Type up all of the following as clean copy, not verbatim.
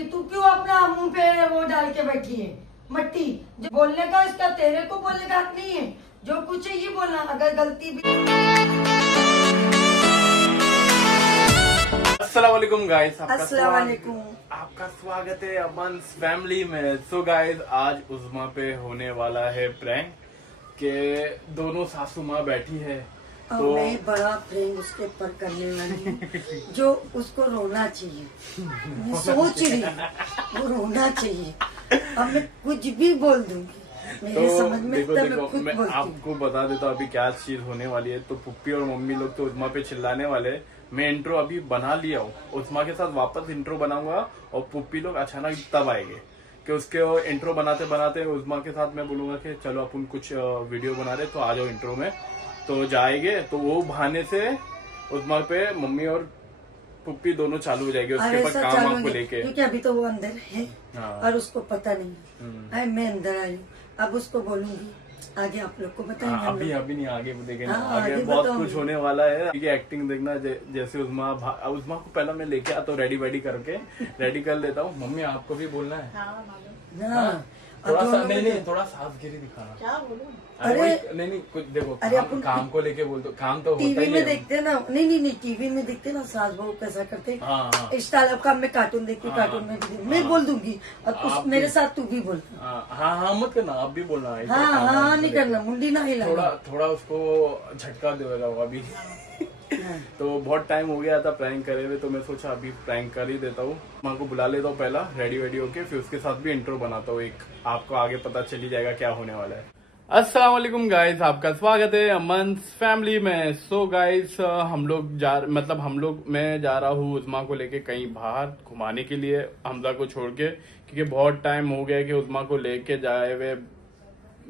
बैठी, तू क्यों अपना मुंह पे वो डाल के बैठी है मट्टी? जो बोलने का इसका तेरे को बोलने का हक नहीं है। जो कुछ है ये बोलना, अगर गलती भी। अस्सलाम वालेकुम गाइस, अस्सलाम वालेकुम। आपका स्वागत है अमन्स फैमिली में। सो गाइस, आज उज़मा पे होने वाला है प्रैंक के दोनों सासू माँ बैठी है तो मैं बड़ा प्रैंक उसके ऊपर करने वाली हूँ जो उसको रोना चाहिए। मैं सोच रही हूँ वो रोना चाहिए। अब मैं कुछ भी बोल दूंगी मेरे तो समझ में, देखो तब देखो मैं खुद मैं बोलती हूँ। आपको बता देता हूँ अभी क्या चीज होने वाली है। तो पुप्पी और मम्मी लोग तो उज़मा पे चिल्लाने वाले हैं। मैं इंट्रो अभी बना लिया हूँ, उज़मा के साथ वापस इंट्रो बनाऊंगा और पुप्पी लोग अचानक तब आएंगे कि उसके इंट्रो बनाते बनाते उज़मा के साथ मैं बोलूंगा कि चलो अपन कुछ वीडियो बना रहे तो आ जाओ इंट्रो में, तो जाएंगे। तो वो बहाने से उज़मा पे मम्मी और पुप्पी दोनों चालू हो जाएगी उसके ऊपर काम वाम को लेके, क्योंकि अभी तो वो अंदर है। हाँ। और उसको पता नहीं है मैं अंदर आई हूँ। अब उसको बोलूंगी, आगे आप लोग को बताएंगे। हाँ, अभी नहीं, आगे देखेंगे। हाँ, आगे आगे बहुत बताऊंगी। कुछ होने वाला है। एक्टिंग देखना जैसे उज़मा को पहला मैं लेके आता हूँ रेडी करके रेडी कर लेता हूँ। मम्मी आपको भी बोलना है? हाँ, थोड़ा सा नहीं थोड़ा साफगिरी दिखाना। क्या बोलूं? अरे नहीं कुछ देखो, काम को लेके बोल दो, काम तो होता टीवी ही में है। देखते ना, नहीं टीवी में देखते ना सास बहू कैसा करते। हाँ। इस टाइप का मैं कार्टून देखती हूँ, कार्टून में भी मैं बोल दूंगी। अब मेरे साथ तू भी बोल। हाँ मत करना, आप भी बोलना है। हाँ नहीं करना, मुंडी ना हिलाना। थोड़ा उसको झटका देगा वो अभी। तो बहुत टाइम हो गया था प्रैंक करे हुए, तो मैं सोचा अभी प्रैंक कर ही देता हूँ। माँ को बुला लेता हूँ पहला रेडी होके, फिर उसके साथ भी इंट्रो बनाता हूँ एक, आपको आगे पता चल ही जाएगा क्या होने वाला है। अस्सलाम वालेकुम गाइस, आपका स्वागत है अमन्स फैमिली में। सो गाइस, मैं जा रहा हूँ उज़मा को लेके कहीं बाहर घुमाने के लिए, हमजा को छोड़ के, क्योंकि बहुत टाइम हो गया कि उज़मा को लेके जाए हुए।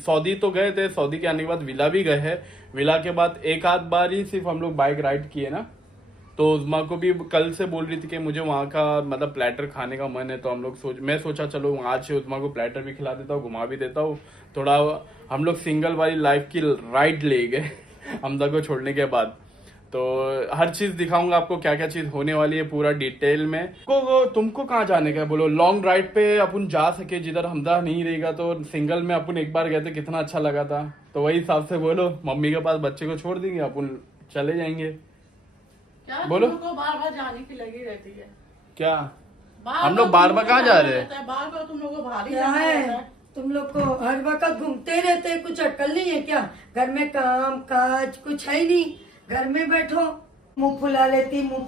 सऊदी तो गए थे, सऊदी के आने के बाद विला भी गए हैं। विला के बाद एक आध बार ही सिर्फ हम लोग बाइक राइड किए ना। तो उज़मा को भी कल से बोल रही थी कि मुझे वहाँ का मतलब प्लेटर खाने का मन है। तो हम लोग मैं सोचा चलो आज से उज़मा को प्लेटर भी खिला देता हूँ, घुमा भी देता हूँ थोड़ा। हम लोग सिंगल वाली लाइफ की राइड ले गए हमजा को छोड़ने के बाद। तो हर चीज दिखाऊंगा आपको, क्या क्या चीज होने वाली है पूरा डिटेल में। तुमको कहाँ जाने का है बोलो? लॉन्ग राइड पे अपन जा सके जिधर हमजा नहीं रहेगा। तो सिंगल में अपन एक बार गए थे, कितना अच्छा लगा था। तो वही हिसाब से बोलो, मम्मी के पास बच्चे को छोड़ देंगे, अपन चले जाएंगे। क्या बोलो, बार बार जाने की लगी रहती है क्या हम लोग बार बार कहाँ जा रहे हैं? बार बार तुम लोगों को भारी क्या जाना है, रहता है। तुम लोग को हर वक्त घूमते रहते हैं, कुछ अक्ल नहीं है क्या? घर में काम काज कुछ है ही नहीं, घर में बैठो, मुंह फुला लेती मुंह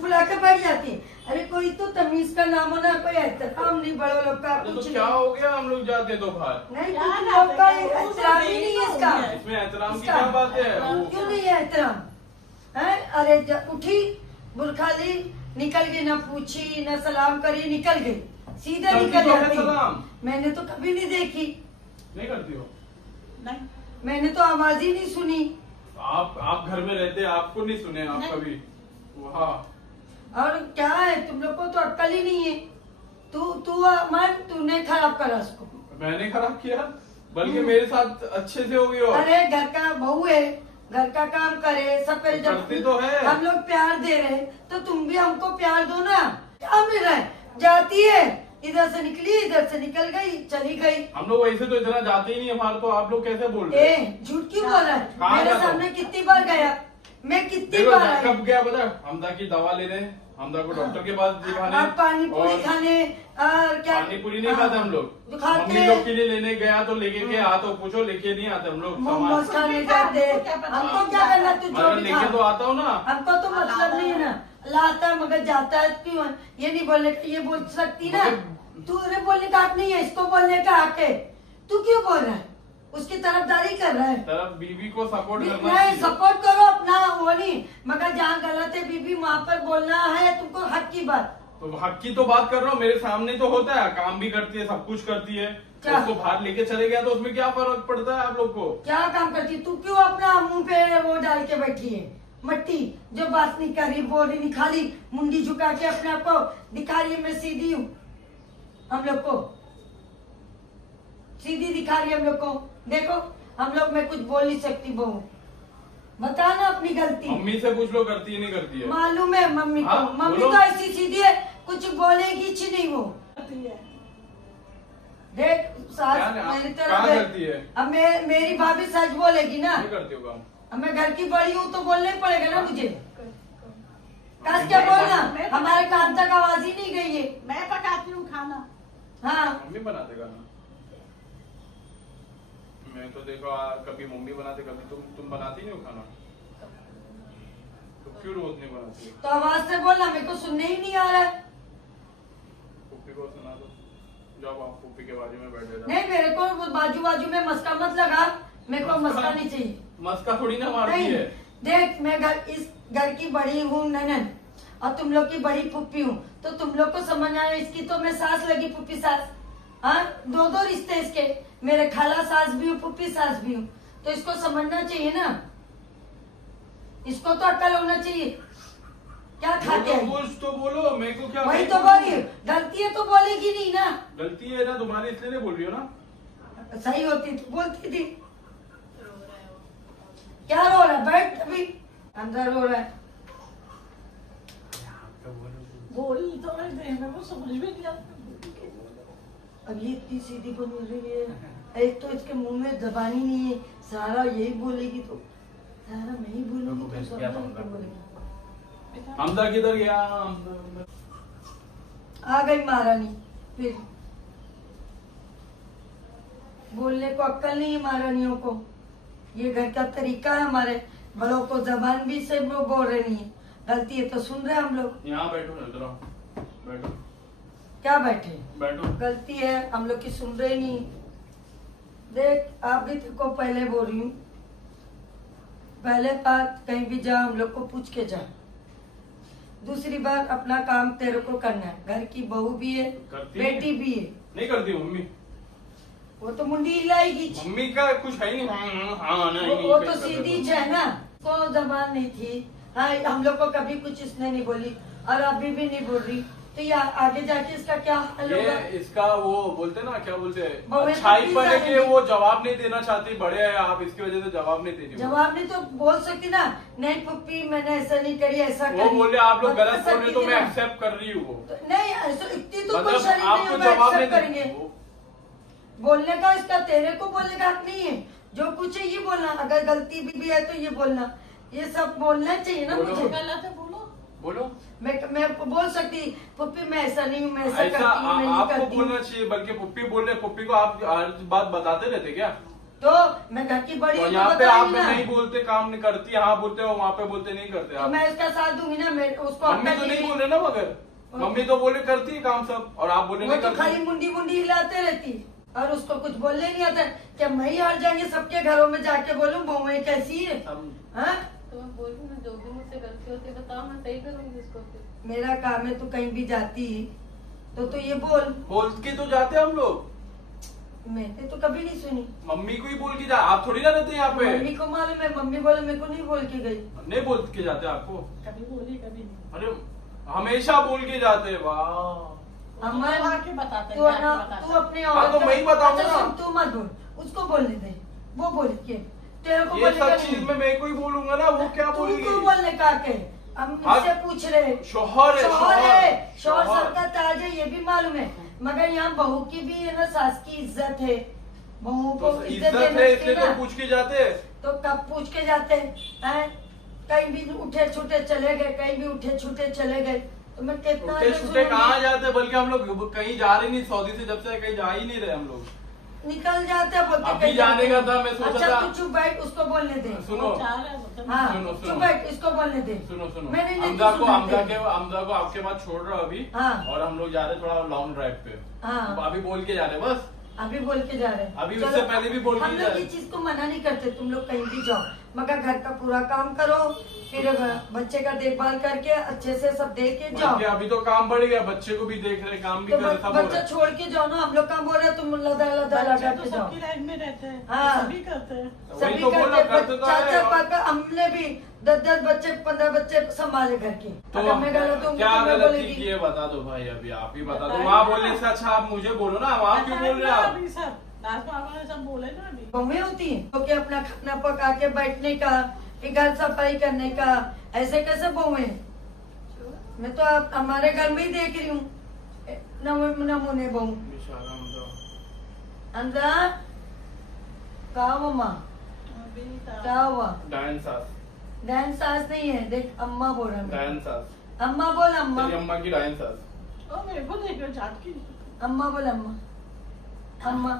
फुला के बैठ जाती। अरे कोई तो तमीज का नाम हो ना, कोई एहतराम नहीं बड़े लोग का, तो कुछ क्या हो गया, हम लोग जाते तो बाहर नहीं। क्या कुछ बात लोग का है? एहतराम ही नहीं है इसका। इसमें एहतराम की क्या बात है? क्यों नहीं है एहतराम? है अरे उठी, बुरखा ली, निकल गई, ना पूछी ना सलाम करी, निकल गई, सीधे निकल जाती। मैंने तो कभी नहीं देखी, नहीं करती हो? नहीं, मैंने तो आवाज ही नहीं सुनी। आप घर में रहते, आपको नहीं सुने आप नहीं। कभी? वाह, और क्या है, तुम लोग को तो अक्ल ही नहीं है। तूने खराब करा उसको। मैंने खराब किया? बल्कि मेरे साथ अच्छे से हो गई हो। अरे घर का बहू है, घर का काम करे, सब करे। जब करती तो है। हम लोग प्यार दे रहे तो तुम भी हमको प्यार दो ना। क्या मिल रहा है? जाती है, इधर से निकली, इधर से निकल गई, चली गई। हम लोग वैसे तो इतना जाते ही नहीं हमारे, तो आप लोग कैसे बोल रहे हैं? झूठ क्यों बोल रहा है? कहाँ मेरे जाता सामने कितनी बार गया, मैं कितनी देखो बार आई। कब गया पता? हमदा की दवा लेने, हमदा को डॉक्टर के पास दिखाने, और पानी पूरी और खाने, और क्या पानी पूरी नहीं खाते हम लोग। खाते मम्मी लोग के लिए लेने गया तो लेके के आ, तो पूछो लेके नहीं आते हम लोग मोमोज सामान। खाने जाते। हमको क्या करना, तू जो मगर भी लेके खा। तो आता हूँ ना। हमको तो मतलब नहीं है ना, लाता है मगर जाता है क्यों है? ये नहीं बोलने, ये बोल सकती ना। तू अरे बोलने का हक नहीं है, इसको बोलने का हक है। तू क्यों बोल रहा है? उसकी तरफदारी कर रहा है। तरफ बीवी को सपोर्ट करना नहीं, चाहिए। सपोर्ट करो अपना, वो नहीं, मगर जहाँ गलत है बीबी वहाँ पर बोलना है तुमको, हक की बात। तो हक की तो बात कर रहा हूँ, मेरे सामने तो होता है, काम भी करती है, सब कुछ करती है। क्या? उसको बाहर लेके चले गया तो उसमें क्या फर्क पड़ता है आप लोग को? क्या काम करती? तू क्यों अपना मुंह पे वो डाल के बैठी है मट्टी? जो बात नहीं करी, बोल रही नहीं, खाली मुंडी झुका के अपने आप को दिखा रही है मैं सीधी हूँ। हम लोग को सीधी दिखा रही है हम लोग को। देखो हम लोग, मैं कुछ बोल नहीं सकती बहू, बता ना अपनी गलती। मम्मी से पूछ लो करती है नहीं करती है? मालूम है मम्मी को, हाँ, मम्मी बोलो। तो ऐसी सीधी है, कुछ बोलेगी ही नहीं वो। करती है। देख सास क्या- मेरी कहाँ तरफ करती है? अब मेरी भाभी सच बोलेगी ना, नहीं करती हो काम। अब मैं घर की बड़ी हूँ तो बोलना ही पड़ेगा ना मुझे। कस क्या बोलना, हमारे कान तक आवाज ही नहीं गई है। मैं पकाती हूँ खाना। हाँ मम्मी बनाते खाना। मैं तो देखो कभी मम्मी बनाते कभी तुम बनाती नहीं हो खाना, तो क्यों रोज नहीं बनाती? तो आवाज से बोलना, मेरे को सुनने ही नहीं आ रहा है। पुप्पी को सुना दो, जब आप पुप्पी के बाजू में बैठे जाओ। नहीं मेरे को वो बाजू में मस्का मत लगा, मेरे को मस्का नहीं चाहिए। मस्का थोड़ी ना मारती नहीं है। देख मैं इस घर की बड़ी हूँ ननन, और तुम लोग की बड़ी पुप्पी हूँ, तो तुम लोग को समझ आया। इसकी तो मैं सास लगी, पुप्पी सास। हाँ दो रिश्ते इसके, मेरे खाला सास भी हूँ, पुप्पी सास भी हूँ, तो इसको समझना चाहिए ना, इसको तो अक्ल होना चाहिए। क्या खाते हैं? कुछ तो बोलो, मेरे को क्या? वही तो बोली, गलती है तो बोलेगी नहीं ना। गलती है ना तुम्हारी, इसलिए नहीं बोल रही हो ना। सही होती तो बोलती थी। क्या रो रहा है? बैठ अभी, अंदर रो रहा है। बोल तो रहे थे, मेरे को समझ में नहीं आता। अब ये इतनी सीधी बन रही है, एक तो इसके मुंह में जबान ही नहीं है, सारा यही बोलेगी तो सारा मैं ही बोलूंगी तो सब नहीं बोलेगी। हमदा किधर गया? आ गई महारानी, फिर बोलने को अक्ल नहीं है महारानियों को। ये घर का तरीका है, हमारे बड़ों को जबान भी से वो बोल रहे नहीं है। गलती है तो सुन रहे हैं हम लोग। यहाँ बैठो ना, इधर आओ, बैठो क्या बैठे? बैठो। गलती है, हम लोग की सुन रहे नहीं। देख आप भी तेरे को पहले बोल रही हूँ, पहले बात कहीं भी जा हम लोग को पूछ के जा। दूसरी बात अपना काम तेरे को करना है, घर की बहू भी है, करती बेटी भी है। नहीं करती मम्मी? वो तो मुंडी हिलाएगी। मम्मी का कुछ है ही नहीं। हाँ नहीं, वो तो सीधी है ना, को जबान नहीं थी। हाँ हम लोग को कभी कुछ इसने नहीं बोली, और अभी भी नहीं बोल रही, तो ये आगे जाके इसका क्या हाल होगा? ये इसका वो बोलते ना, क्या बोलते हैं, बहुएं अच्छाई पप्पी पर है जाने कि वो जवाब नहीं देना चाहती। बड़े हैं आप, इसकी वजह से जवाब नहीं दे रही। जवाब नहीं तो बोल सकती ना, नहीं पप्पी मैंने ऐसा नहीं करी, ऐसा वो करी। बोले आप लोग बता गलत बोल रहे, सकती तो थी मैं ना। एक्सेप्ट कर रही हूँ वो। तो नहीं ऐसा इतनी तो कोई मतलब शरीर नहीं आपको होगा जवाब एक्सेप्ट नहीं करेंगे। वो- बोलने का इसका तेरे को बोलने का हक नहीं है। जो कुछ है ये बोलना, अगर गलती भी है तो ये बोलना, ये सब बोलना चाहिए ना बोलो। मुझे। गलत है, बोलो। बोलो। मैं बोल सकती पुप्पी मैं ऐसा नहीं हूँ, मैं ऐसा ऐसा करती हूँ, मैं नहीं आपको करती हूँ। बोलना चाहिए, बल्कि पुप्पी बोल रहे, पुप्पी को आप हर बात बताते रहते क्या? तो मैं घर की बड़ी तो हूँ तो यहाँ पे आप बताऊंगी ना। नहीं बोलते, काम नहीं करती, हाँ बोलते हो, वहाँ पे बोलते नहीं करते तो आप। मैं इसका साथ दूंगी ना, मैं उसको मम्मी अक्ल तो नहीं नहीं बोल रहे ना, मगर मम्मी तो बोले करती है काम सब, और आप बोले वो नहीं तो खाली करती। मुंडी मुंडी हिलाते रहती, और उसको कुछ बोलने नहीं आता। क्या मैं ही हट जाएंगे सबके घरों में जाके बोलूं बहुएं कैसी है? हाँ? तो मैं बोल रही हूँ ना, जो भी मुझसे गलती होती है बताओ, मैं सही करूंगी इसको। फिर मेरा काम है, तू कहीं भी जाती तो ये बोल के तो जाते हम लोग। मैंने तो कभी नहीं सुनी। मम्मी को ही बोल के जा, आप थोड़ी ना रहते यहाँ पे। मम्मी को मालूम है, मम्मी बोले मेरे को नहीं बोल के गई। नहीं बोल के जाते आपको? कभी बोली कभी नहीं। अरे हमेशा बोल के जाते, वाह। अमन आके बताते तू हैं, ना आके बताते तू हैं। अपने हाँ, तो मैं ही बताऊंगा अच्छा, ना। सुन, तू मत बोल, उसको बोलने दे, वो बोल के तेरे को ये बोलेगा सब चीज नहीं। में मैं को ही बोलूंगा ना, वो क्या तू बोलेगी? क्यों बोलने का के? हम हाँ, मुझसे पूछ रहे। शौहर है, शौहर है, शौहर शौहर। सबका ताज है, ये भी मालूम है, मगर यहाँ बहू की भी है ना, सास की इज्जत है, बहू को तो इज्जत इज्जत देना है, चाहिए इसलिए ना। तो पूछ के जाते। तो कब पूछ के जाते हैं? कहीं भी उठे छूटे चले गए, कहीं भी उठे छूटे चले गए, तो मैं कितना छुट्टे तो छुट्टे सुनूंगी। कहाँ जाते, बल्कि हम लोग कहीं जा रहे नहीं, सऊदी से जब से कहीं जा ही नहीं रहे हम लोग। निकल जाते हैं, बोलते अभी कहीं जाने जाते का हैं। था, मैं सोचा अच्छा था। तू चुप बैठ, उसको बोलने दे। सुनो वो चाह रहे होते हैं। हाँ सुनो, सुनो। चुप बैठ, इसको बोलने दे। सुनो सुनो, मैंने नहीं हमदा को सुनते। हमदा को आपके पास छोड़ रहा हूँ अभी। हाँ। और हम लोग जा रहे हैं थोड़ा लॉन्ग ड्राइव पे। हाँ। तो अभी बोल के जा रहे हैं बस। अभी बोल के जा रहे हैं। अभी चलो, उससे पहले भी बोल के हम जा लोग रहे ये चीज को मना नहीं करते, तुम लोग कहीं भी जाओ, मगर घर का पूरा काम करो, फिर बच्चे का देखभाल करके अच्छे से सब देख के जाओ। बल्कि अभी तो काम बढ़ गया, बच्चे को भी देख रहे, काम भी तो कर रहे, सब हो रहा बच्चा है। छोड़ के जाओ ना, हम लोग काम बोल रहे हैं, तुम लदा लदा लदा बच्चे तो के जाओ। सबकी लाइफ में रहते हैं, हाँ। सभी करते हैं। वही सभी तो बोला, करते, करते तो चाचा है। पापा हमने भी 10-10 बच्चे 15 बच्चे संभाले घर के। तो अगर मैं गलत हूँ क्या तो मैं गलती बोलेगी। की है बता दो भाई, अभी आप ही बता दो। बताइए वहाँ ना। बोलने से अच्छा आप मुझे बोलो ना, वहाँ क्यों बोल रहे हैं आप? अभी सब दास बाबा ने सब बोले ना अभी। बहुएं होती हैं तो क्या अपना खाना पका के बैठने का, फिर घर सफाई करने का, ऐसे कैसे बहुएं? मैं तो आप हमारे घर में ही देख रही हूँ नमूने बहू अंदर कहा मम्मा क्या हुआ? डायन सास, डायन सास नहीं है, देख अम्मा बोल रहा है। डायन सास, अम्मा बोल अम्मा, तेरी अम्मा की डायन सास। ओ मेरे को लेकर झाटकी। अम्मा बोल अम्मा, अम्मा।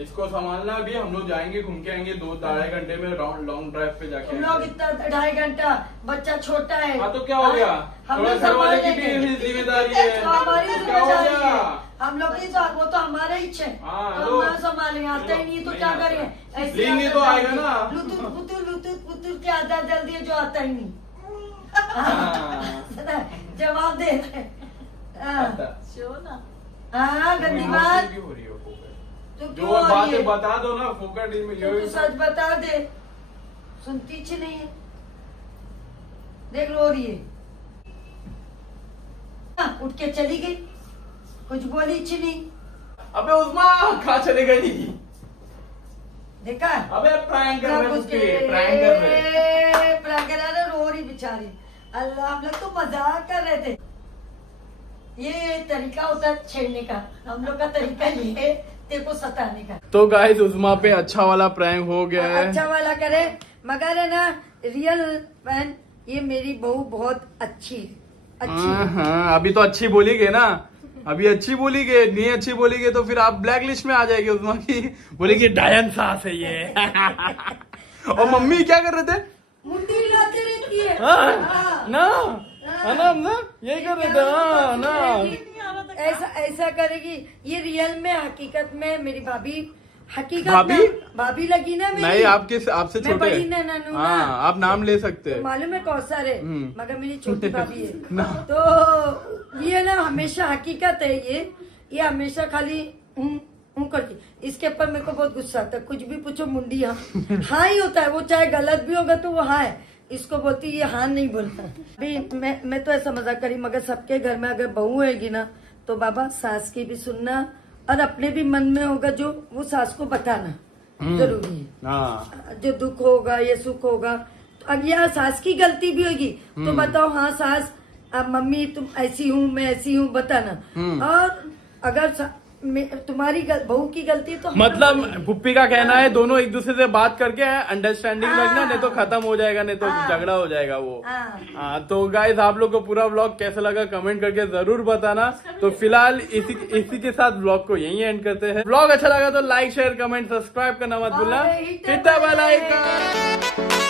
इसको संभालना, अभी हम लोग जाएंगे, घूम के आएंगे 2-2.5 घंटे में लॉन्ग ड्राइव पे जाके तुम लोग इतना 2.5 घंटा, बच्चा छोटा है। हाँ तो क्या हो गया? हम थोड़ा लोग घर वाले की संभालेंगे। भी जिम्मेदारी है। हमारी क्या हो जिम्मेदारी गया? है, हम लोग की वो तो हमारा ही है। हाँ, तो हेलो। हमारा संभालेंगे, आता ही नहीं तो नहीं क्या आता। करें? ऐसे लेंगे तो आएगा ना। लुतुर के आधा जल दिए जो आता ही नहीं। हाँ। जवाब दे रहे। हाँ। शो ना। हाँ, गंदी बात। क्यों हो रही हो फोकट? तो जो क्यों आ रही बातें है? बता दो ना, फोकट में तो सच बता दे, सुनती ही नहीं है। देख रो रही है। हाँ, उठ के चली गई, कुछ बोली ही नहीं। अबे उस्मा कहाँ चले गई? देखा? अबे प्रैंक कर रहे कुछ प्रैंक कर रहे। प्रैंक कर रहे, रो रही बेचारी। अल्लाह, हम लोग तो मजाक कर रहे थे। ये तरीका होता है छेड़ने का, हम लोग का तरीका ये है तेरे को सताने का। तो गाइस उस्मा पे अच्छा वाला प्रैंक हो गया है। अच्छा वाला करे, मगर है ना रियल फैन, ये मेरी बहू बहुत अच्छी है। हाँ, अभी तो अच्छी बोलीगे ना, अभी अच्छी बोलीगे, नहीं अच्छी बोलीगे तो फिर आप ब्लैक लिस्ट में आ जाएगी उस्मा की, बोलेगी डायन सास है ये। और मम्मी क्या कर रहे थे? मुंडी हिलाती रहती है। हाँ, हाँ। ना है ना हम ना यही कर रहे थे। हाँ ना, ऐसा ऐसा करेगी, ये रियल में हकीकत में मेरी भाभी, हकीकत भाभी? में भाभी लगी ना मेरी। नहीं आपसे मैं छोटे। बड़ी ननू ना। हाँ, आप नाम ले सकते तो हैं। मालूम है कौसर है, मगर मेरी छोटी भाभी है। ना। तो ये ना हमेशा हकीकत है, ये हमेशा खाली करती। इसके ऊपर मेरे को बहुत गुस्सा आता है, कुछ भी पूछो मुंडी हाँ ही होता है, वो चाहे गलत भी होगा तो वो हाँ है। इसको बोलती ये हाँ नहीं बोलता। अभी मैं तो ऐसा मजाक करी, मगर सबके घर में अगर बहू होगी ना तो बाबा सास की भी सुनना, और अपने भी मन में होगा जो वो सास को बताना जरूरी है। हाँ, जो दुख होगा या सुख होगा, तो अब यह सास की गलती भी होगी तो बताओ हाँ सास, अब मम्मी तुम ऐसी हूँ, मैं ऐसी हूँ, बताना। और अगर तुम्हारी बहू की गलती है तो मतलब पुप्पी का कहना है दोनों एक दूसरे से बात करके अंडरस्टैंडिंग हाँ। रखना, नहीं तो खत्म हो जाएगा, नहीं तो हाँ। झगड़ा हो जाएगा वो। हाँ। हाँ, तो गाइस आप लोग को पूरा व्लॉग कैसा लगा कमेंट करके जरूर बताना। तो फिलहाल इसी के साथ व्लॉग को यहीं एंड करते हैं। व्लॉग अच्छा लगा तो लाइक शेयर कमेंट सब्सक्राइब करना मत भूलना। और hit hit the bell icon.